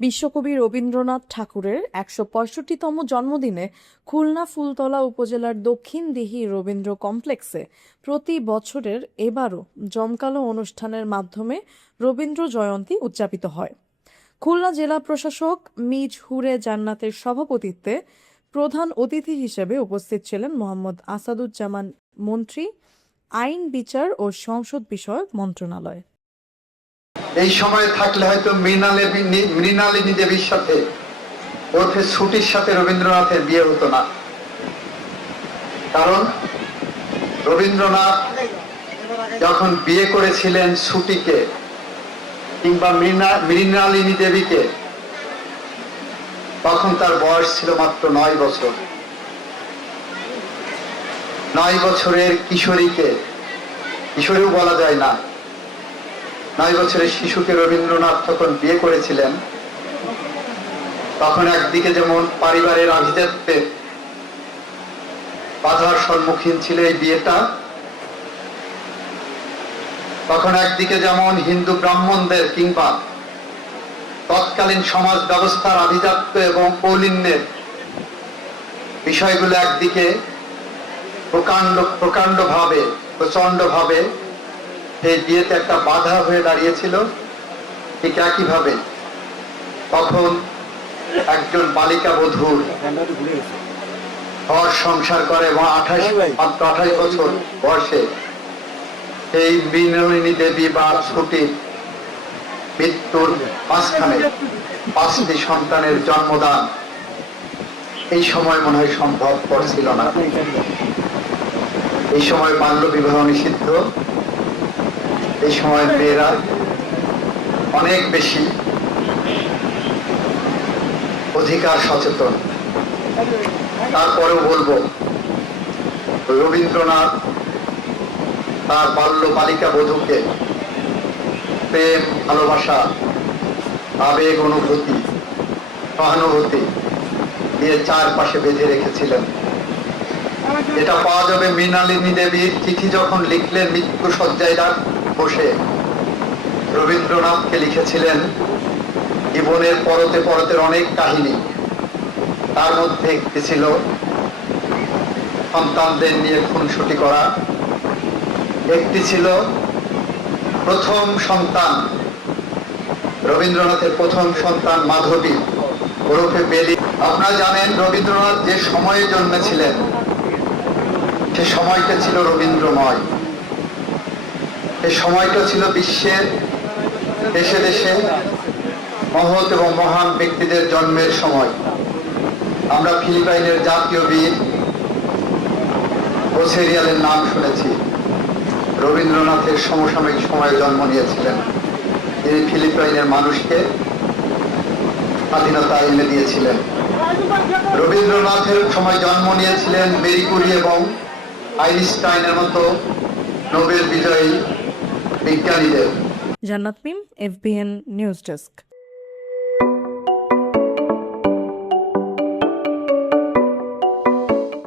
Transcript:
বিশ্বকবি রবীন্দ্রনাথ ঠাকুরের ১৬৫তম জন্মদিনে খুলনা ফুলতলা উপজেলার দক্ষিণ দিঘি রবীন্দ্র কমপ্লেক্সে প্রতি বছরের এবারও জমকালো অনুষ্ঠানের মাধ্যমে রবীন্দ্র জয়ন্তী উদযাপিত হয়। খুলনা জেলা প্রশাসক মিজহুরে জান্নাতের সভাপতিত্বে প্রধান অতিথি হিসেবে উপস্থিত ছিলেন মোহাম্মদ আসাদুজ্জামান মন্ত্রী, আইন, বিচার ও সংসদ বিষয়ক মন্ত্রণালয়। এই সময় থাকলে হয়তো মৃণালিনী দেবীর সাথে ওরফে ছুটির সাথে রবীন্দ্রনাথের বিয়ে হতো না। কারণ রবীন্দ্রনাথ যখন বিয়ে করেছিলেন ছুটিকে কিংবা মৃণালিনী দেবীকে, তখন তার বয়স ছিল মাত্র 9 বছর। 9 বছরের কিশোরীকে, কিশোরীও বলা যায় না, 9 বছরের শিশুকে রবীন্দ্রনাথ যখন বিয়ে করেছিলেন, তখন একদিকে যেমন পরিবারের আভিজাত্যে বাধার সম্মুখীন ছিল এই বিয়েটা, তখন একদিকে যেমন হিন্দু ব্রাহ্মণদের কিংবা তৎকালীন সমাজ ব্যবস্থার আভিজাত্য এবং কৌলিন্যের বিষয়গুলো একদিকে প্রচন্ড ভাবে এই বিয়েতে একটা বাধা হয়ে দাঁড়িয়েছিল। ঠিক একইভাবে তখন একজন বালিকা বধূর ঘর সংসার করে এবং মাত্র 28 বছর বয়সে এই মৃণালিনী দেবী বা ছুটির মৃত্যুর মাঝখানে 5টি সন্তানের জন্মদান এই সময় মনে হয় সম্ভবপর ছিল না। এই সময় বাল্য বিবাহ নিষিদ্ধ। এই সময় মেয়েরা অনেক বেশি অধিকার সচেতন। তারপরেও বলবো, রবীন্দ্রনাথ তার বাল্য বালিকা বধূকে প্রেম, ভালোবাসা, আবেগ, অনুভূতি, সহানুভূতি দিয়ে চারপাশে বেঁধে রেখেছিলেন। এটা পাওয়া যাবে মৃণালিনী দেবীর চিঠি যখন লিখলেন মৃত্যু শয্যায় বসে রবীন্দ্রনাথকে লিখেছিলেন জীবনের পরতের অনেক কাহিনী। তার মধ্যে একটি ছিল সন্তানদের নিয়ে খুনসুটি করা, একটি ছিল প্রথম সন্তান, রবীন্দ্রনাথের প্রথম সন্তান মাধবী ওরফে বেলি। আপনারা জানেন রবীন্দ্রনাথ যে সময়ে জন্মেছিলেন সে সময়টা ছিল রবীন্দ্রময়। এই সময়টা ছিল বিশ্বের দেশে দেশে মহৎ এবং মহান ব্যক্তিদের জন্মের সময়। আমরা ফিলিপাইনের জাতীয় বীর ওসেরিয়ালের নাম শুনেছি। রবীন্দ্রনাথের সমসাময়িক সময়ে জন্ম নিয়েছিলেন। তিনি ফিলিপাইনের মানুষকে স্বাধীনতা এনে দিয়েছিলেন। রবীন্দ্রনাথের সময় জন্ম নিয়েছিলেন মেরি কুরি এবং আইনস্টাইনের মতো নোবেল বিজয়ী বিজ্ঞানীদের। জান্নাত মিম, FBN নিউজ ডেস্ক।